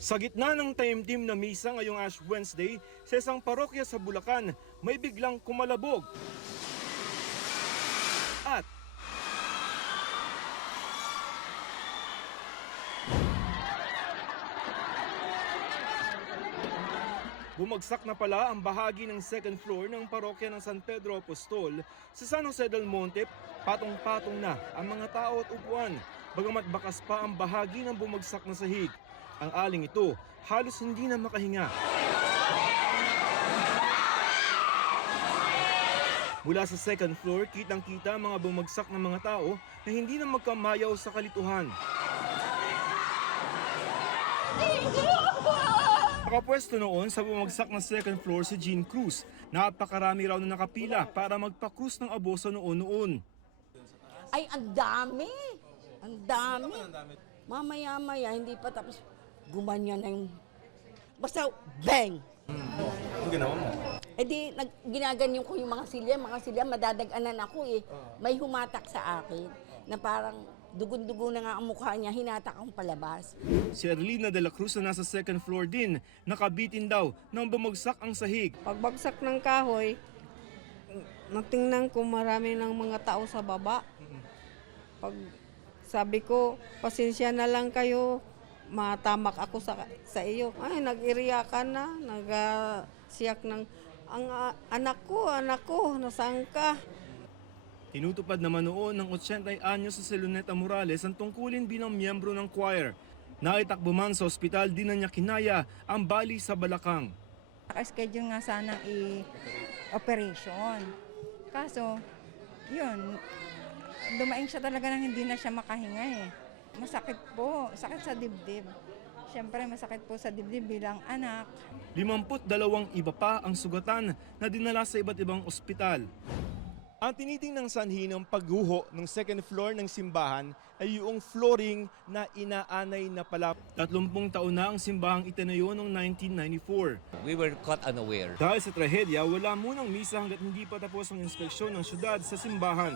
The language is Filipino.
Sa gitna ng taimtim na misa ngayong Ash Wednesday, sa isang parokya sa Bulacan, may biglang kumalabog. At bumagsak na pala ang bahagi ng second floor ng parokya ng San Pedro Apostol sa San Jose del Monte. Patong-patong na ang mga tao at upuan, bagamat bakas pa ang bahagi ng bumagsak na sahig. Ang aling ito halos hindi na makahinga. Mula sa second floor, kitang-kita ang mga bumagsak na mga tao na hindi na magkamayaw sa kalituhan. Nakapwesto noon sa bumagsak na second floor si Jean Cruz. Napakarami raw na nakapila para magpakrus ng abosa noon-noon. Ay, ang dami! Ang dami! Mamaya-maya, hindi pa tapos gumanyan na yung... Basta, bang! Ano ginawa mo? Eh di, ginaganyan ko yung mga silya, madadaganan ako eh. May humatak sa akin na parang dugon-dugo na nga ang mukha niya, hinatak akong palabas. Si Erlina de la Cruz na nasa second floor din, nakabitin daw nang bumagsak ang sahig. Pagbagsak ng kahoy, natingnan ko marami ng mga tao sa baba. Pag sabi ko, pasensya na lang kayo, matamak ako sa iyo. Ay, nag-iriyakan na, nag-siyak ng, anak ko, nasaan ka? Tinutupad naman noon ng 80 anyos sa Luneta Morales ang tungkulin bilang miyembro ng choir. Naitakbo man sa ospital, di na niya kinaya ang bali sa balakang. Naka-schedule nga sanang i-operation. Kaso, yun, dumaing siya talaga nang hindi na siya makahinga eh. Masakit po, sakit sa dibdib. Siyempre masakit po sa dibdib bilang anak. 52 iba pa ang sugatan na dinala sa iba't ibang ospital. Ang tinitingnang sanhi ng pagguho ng second floor ng simbahan ay yung flooring na inaanay na pala. 30 taon na ang simbahang itinayo noong 1994. We were caught unaware. Dahil sa trahedya, wala munang misa hanggat hindi pa tapos ang inspeksyon ng syudad sa simbahan.